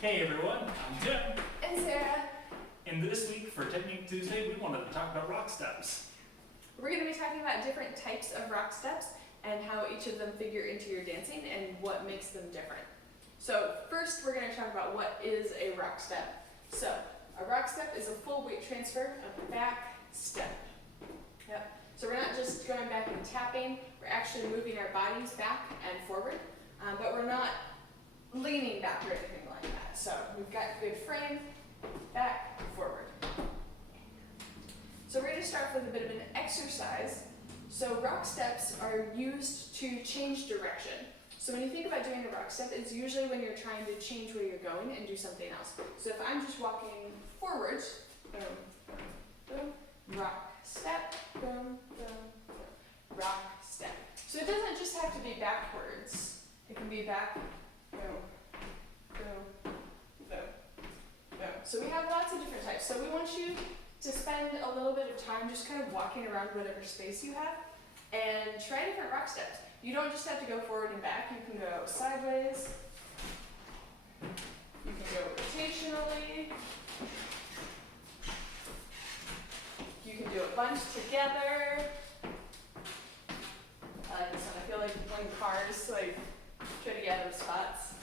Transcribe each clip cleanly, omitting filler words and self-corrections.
Hey everyone, I'm Tim. And Sarah. And this week for Technique Tuesday, we wanted to talk about rock steps. We're going to be talking about different types of rock steps and how each of them figure into your dancing and what makes them different. So first we're going to talk about what is a rock step. So a rock step is a full weight transfer of back step. Yep. So we're not just going back and tapping, we're actually moving our bodies back and forward, but we're not leaning back or anything like that. So we've got good frame, back, forward. So we're going to start with a bit of an exercise. So rock steps are used to change direction. So when you think about doing a rock step, it's usually when you're trying to change where you're going and do something else. So if I'm just walking forwards, boom, boom, boom, rock step, boom, boom, boom, rock step. So it doesn't just have to be backwards. It can be back, boom, boom, boom, boom. So we have lots of different types. So we want you to spend a little bit of time just kind of walking around whatever space you have and try different rock steps. You don't just have to go forward and back. You can go sideways. You can go rotationally. You can do a bunch together. I like this one. I feel like when cars try to get out of spots.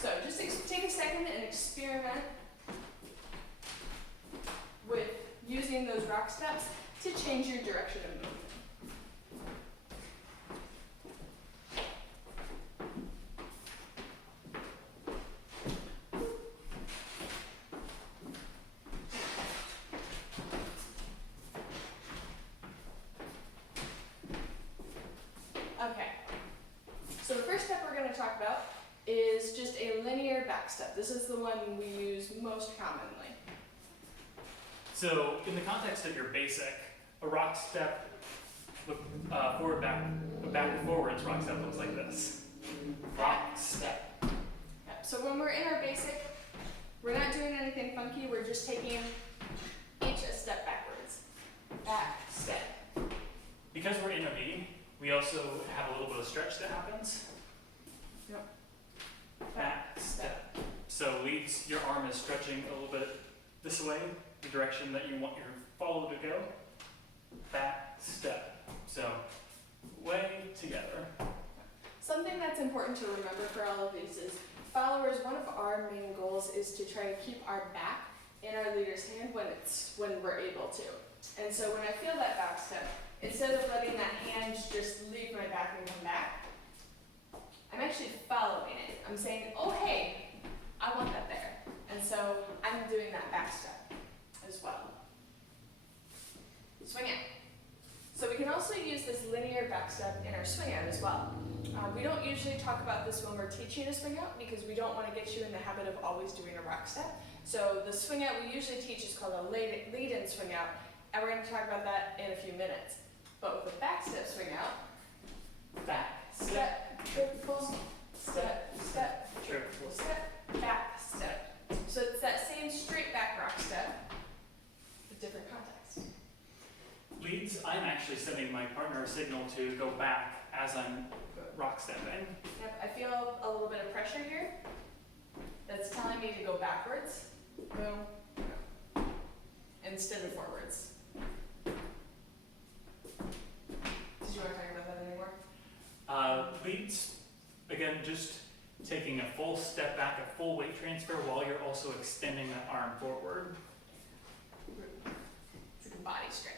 So just take a second and experiment with using those rock steps to change your direction of movement. Okay, so the first step we're going to talk about is just a linear back step. This is the one we use most commonly. So in the context of your basic, a rock step, forward, back and forwards rock step looks like this. Rock step. Yep. So when we're in our basic, we're not doing anything funky, we're just taking each a step backwards. Back step. Because we're in a V, we also have a little bit of stretch that happens. Yep. Back step. So leads, your arm is stretching a little bit this way, the direction that you want your follow to go. Back step. So way together. Something that's important to remember for all of these is followers, one of our main goals is to try to keep our back in our leader's hand when we're able to. And so when I feel that back step, instead of letting that hand just leave my back and come back, I'm actually following it. I'm saying, oh hey, I want that there. And so I'm doing that back step as well. Swing out. So we can also use this linear back step in our swing out as well. We don't usually talk about this when we're teaching a swing out because we don't want to get you in the habit of always doing a rock step. So the swing out we usually teach is called a lead-in swing out, and we're going to talk about that in a few minutes. But with the back step swing out, back step, triple step, step, triple step, back step. So it's that same straight back rock step, with different context. Leads, I'm actually sending my partner a signal to go back as I'm rock stepping. Yep, I feel a little bit of pressure here. That's telling me to go backwards. Boom. Boom. Instead of forwards. Did you want to talk about that anymore? Leads, again, just taking a full step back, a full weight transfer while you're also extending that arm forward. It's like a body stretch.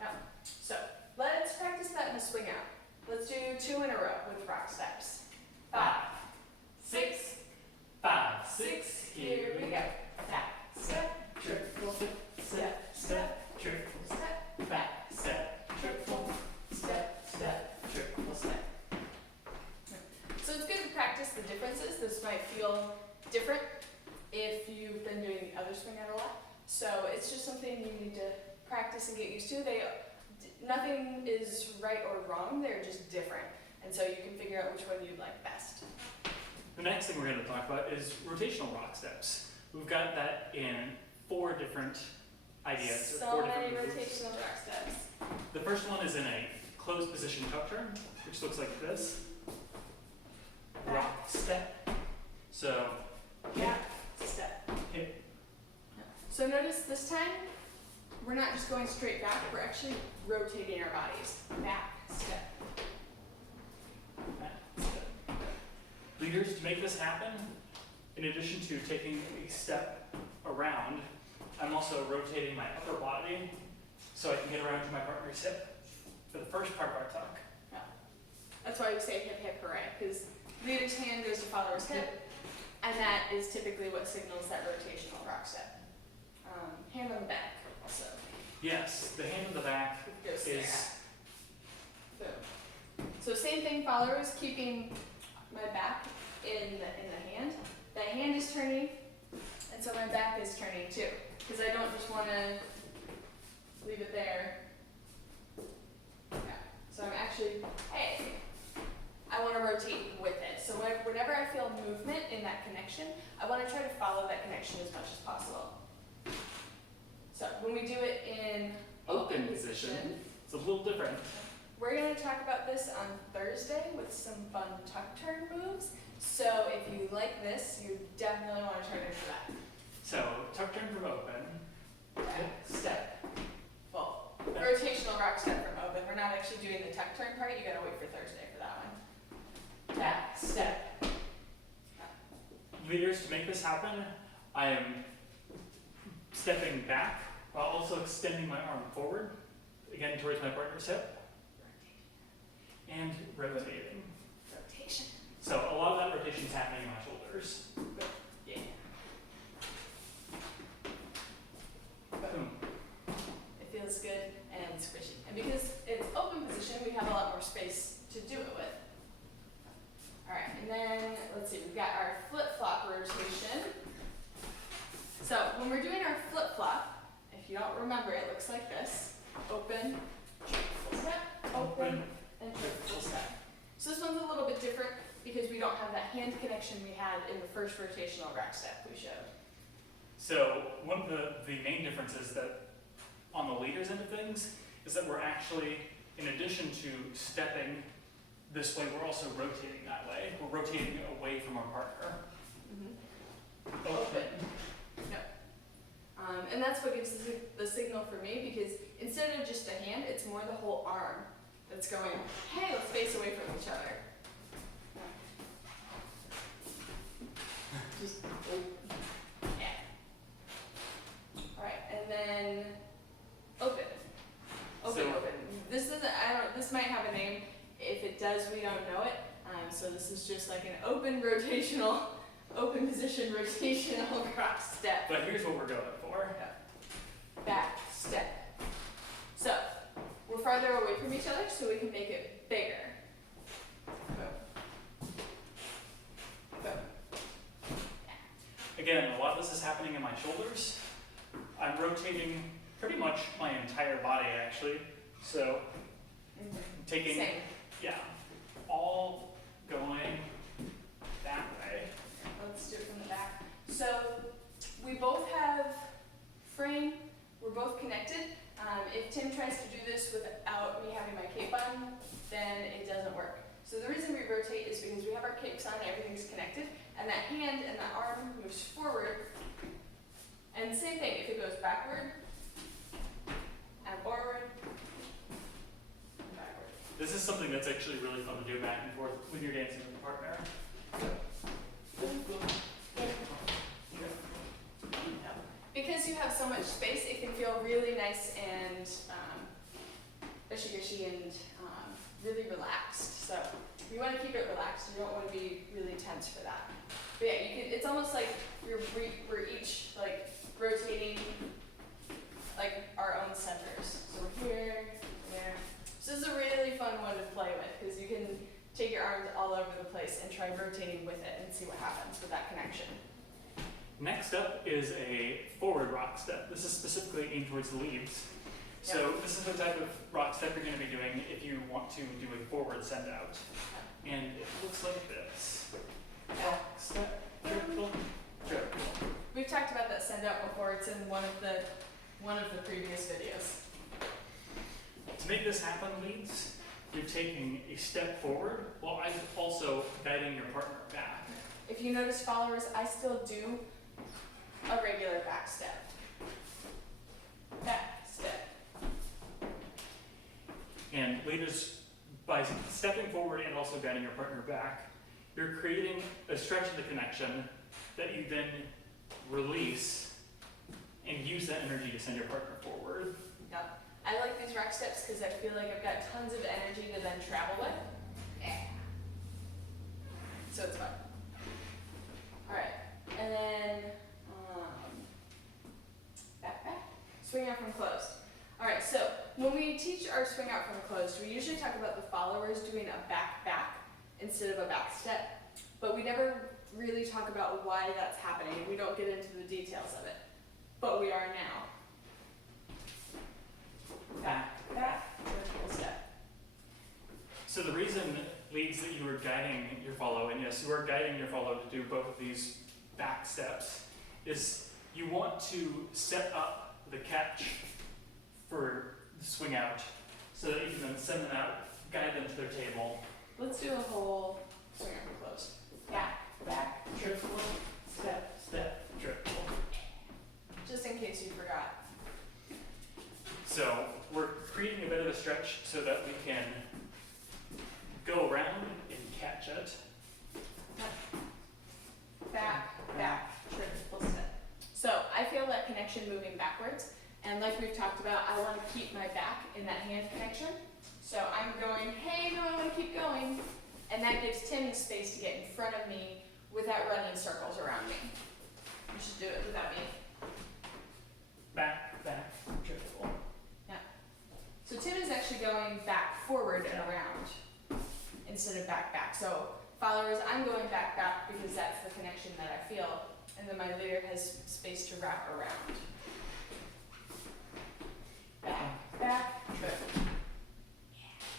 Yep. So let's practice that in a swing out. Let's do 2 in a row with rock steps. 5, 6, 5, 6. Here we go. Back step, triple step, step, triple step, back step, triple step, step, triple step. So it's good to practice the differences. This might feel different if you've been doing the other swing out a lot. So it's just something you need to practice and get used to. Nothing is right or wrong, they're just different. And so you can figure out which one you'd like best. The next thing we're going to talk about is rotational rock steps. We've got that in 4 different ideas. So 4 many different moves. rotational rock steps. The first one is in a closed position tuck turn, which looks like this. Rock step, So, back step. hip. So notice this time, we're not just going straight back, we're actually rotating our bodies. Back step. Back step. Leaders, to make this happen, in addition to taking a step around, I'm also rotating my upper body so I can get around to my partner's hip for the first part of our tuck. That's why we say hip, hip, hooray, because leader's hand goes to follower's hip, and that is typically what signals that rotational rock step. Hand on the back also Yes, the hand on the back goes there. is, Boom. So same thing, followers, keeping my back in the hand. The hand is turning, and so my back is turning too, because I don't just want to leave it there. Yeah. So I'm actually, hey, I want to rotate with it. So whenever I feel movement in that connection, I want to try to follow that connection as much as possible. So when we do it in open position. It's a little different. we're going to talk about this on Thursday with some fun tuck turn moves. So if you like this, you definitely want to turn into that. So, tuck turn from open. Back step. Full. Rotational rock step from open. We're not actually doing the tuck turn part. You got to wait for Thursday for that one. Back step. Leaders, to make this happen, I am stepping back while also extending my arm forward, again towards my partner's hip, and rotating. Rotation. So a lot of that rotation is happening in my shoulders. Yeah. Boom. It feels good and squishy. And because it's open position, we have a lot more space to do it with. All right, and then let's see, we've got our flip-flop rotation. So when we're doing our flip-flop, if you don't remember, it looks like this. Open, full step, open, and full step. So this one's a little bit different because we don't have that hand connection we had in the first rotational rack step we showed. So one of the main differences that on the leaders end of things is that we're actually, in addition to stepping this way, we're also rotating that way. We're rotating away from our partner. Open. And that's what gives the signal for me, because instead of just a hand, it's more the whole arm that's going, hey, let's face away from each other. Just open. Yeah. All right, and then open. Open, So- open. This is, this might have a name. If it does, we don't know it. So this is just like an open rotational, open position rotational rock step. But here's what we're going for. Back step. So we're farther away from each other, so we can make it bigger. Boom. Boom. Again, a lot of this is happening in my shoulders. I'm rotating pretty much my entire body actually. So I'm taking, Same. yeah, all going that way. Let's do it from the back. So we both have frame. We're both connected. If Tim tries to do this without me having my cape on, then it doesn't work. So the reason we rotate is because we have our capes on, everything's connected, and that hand and that arm moves forward. And same thing, if it goes backward and forward and backward. This is something that's actually really fun to do back and forth when you're dancing with a partner. Because you have so much space, it can feel really nice and gushy and really relaxed. So you want to keep it relaxed. You don't want to be really tense for that. But yeah, you can. It's almost like we're each like rotating like our own centers. So we're here, there. So this is a really fun one to play with because you can take your arms all over the place and try rotating with it and see what happens with that connection. Next up is a forward rock step. This is specifically aimed towards the leads. So this is the type of rock step you're going to be doing if you want to do a forward send out. And it looks like this. Rock step, triple, triple. We've talked about that send out before. It's in one of the previous videos. To make this happen, leads, you're taking a step forward while also guiding your partner back. If if you notice followers, I still do a regular back step. Back step. And leaders, by stepping forward and also guiding your partner back, you're creating a stretch of the connection that you then release and use that energy to send your partner forward. Yep. I like these rock steps because I feel like I've got tons of energy to then travel with. Yeah. So it's fun. Alright, and then back. Swing out from closed. Alright, so when we teach our swing out from closed, we usually talk about the followers doing a back instead of a back step. But we never really talk about why that's happening. We don't get into the details of it. But we are now. Back, vertical step. So the reason leads that you are guiding your follow, and yes, you are guiding your follow to do both of these back steps, is you want to set up the catch for the swing out so that you can then send them out, guide them to their table. Let's do a whole swing out from closed. Back, Triple, step, triple. just in case you forgot. So we're creating a bit of a stretch so that we can go around and catch it. Back, triple step. So I feel that connection moving backwards, and like we've talked about, I want to keep my back in that hand connection. So I'm going, hey, no, I want to keep going, and that gives Tim the space to get in front of me without running circles around me. You should do it without me. Back, triple. So Tim is actually going back, forward, and around instead of back. So followers, I'm going back because that's the connection that I feel, and then my leader has space to wrap around. Back, triple.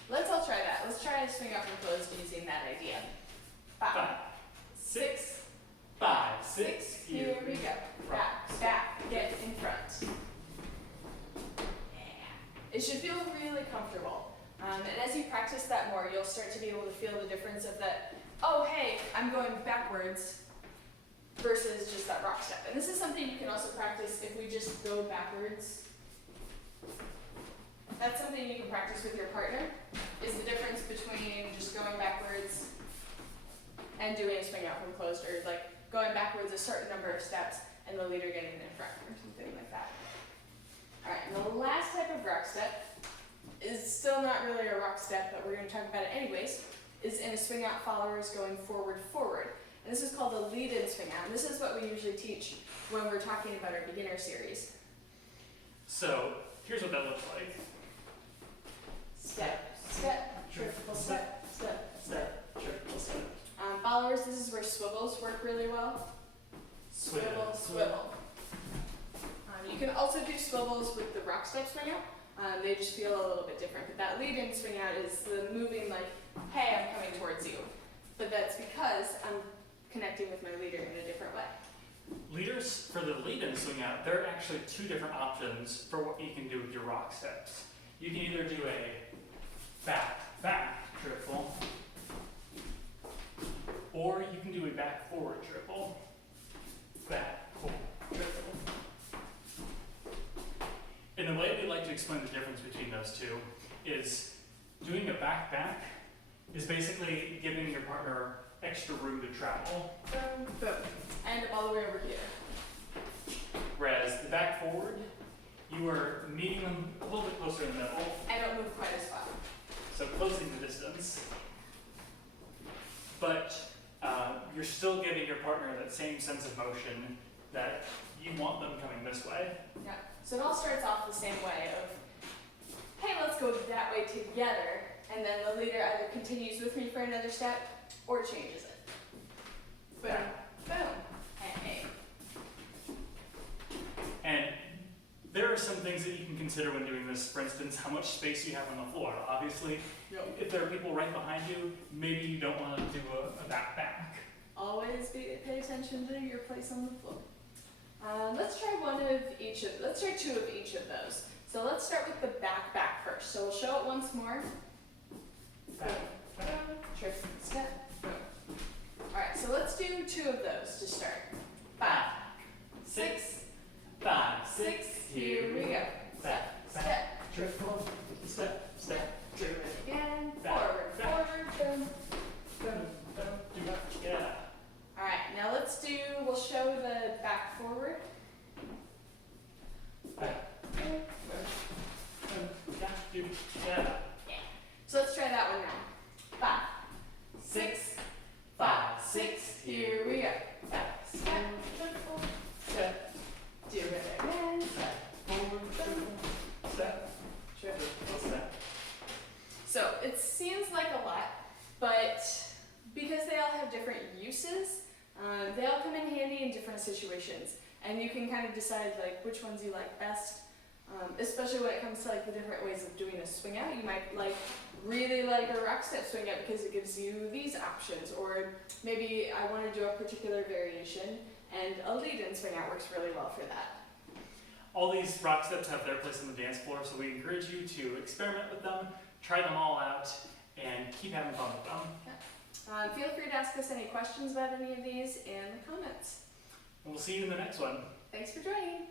Let's all try that. Let's try to swing out from closed using that idea. 5, 6, 5, 6. Here we go. Back, get in front. It should feel really comfortable. And as you practice that more, you'll start to be able to feel the difference of that, oh, hey, I'm going backwards versus just that rock step. And this is something you can also practice if we just go backwards. That's something you can practice with your partner, is the difference between just going backwards and doing a swing out from closed, or like going backwards a certain number of steps and the leader getting in front or something like that. All right, and the last type of rock step is still not really a rock step, but we're going to talk about it anyways, is in a swing out followers going forward. And this is called the lead-in swing out, and this is what we usually teach when we're talking about our beginner series. So here's what that looks like. Step, triple step, triple step. Followers, this is where swivels work really well. Swivel. You can also do swivels with the rock step swing out. They just feel a little bit different. But that lead-in swing out is the moving like, hey, I'm coming towards you. But that's because I'm connecting with my leader in a different way. Leaders, for the lead-in swing out, there are actually two different options for what you can do with your rock steps. You can either do a back triple, or you can do a back forward triple. Back forward triple. And the way we like to explain the difference between those two is doing a back is basically giving your partner extra room to travel. Boom. And all the way over here. Whereas the back forward, you are meeting them a little bit closer in the middle. I don't move quite as far. So closing the distance. But you're still giving your partner that same sense of motion that you want them coming this way. Yeah. So it all starts off the same way of, hey, let's go that way together. And then the leader either continues with me for another step or changes it. Boom. Hey. And there are some things that you can consider when doing this. For instance, how much space you have on the floor. Obviously, if there are people right behind you, maybe you don't want to do a back. Always pay attention to your place on the floor. Let's try let's try 2 of each of those. So let's start with the back first. So we'll show it once more. Back. Boom. Triple step. Boom. All Alright, so let's do 2 of those to start. 5, 6, 5, 6, here we go. Step, step, triple, step, step, do it again, Back, forward, boom. boom, boom, do not forget. Alright, now we'll show the back forward. Back, boom, boom, got you, yeah. So let's try that one now. 5, 6, 5, 6, here we go. Back, step, triple, Step, do it again. forward, triple, step, Triple. step. So it seems like a lot, but because they all have different uses, they all come in handy in different situations, and you can kind of decide like which ones you like best. Especially when it comes to like the different ways of doing a swing out, you might really like a rock step swing out because it gives you these options, or maybe I want to do a particular variation, and a lead-in swing out works really well for that. All these rock steps have their place on the dance floor, so we encourage you to experiment with them, try them all out, and keep having fun with them. Feel free to ask us any questions about any of these in the comments. And we'll see you in the next one. Thanks for joining.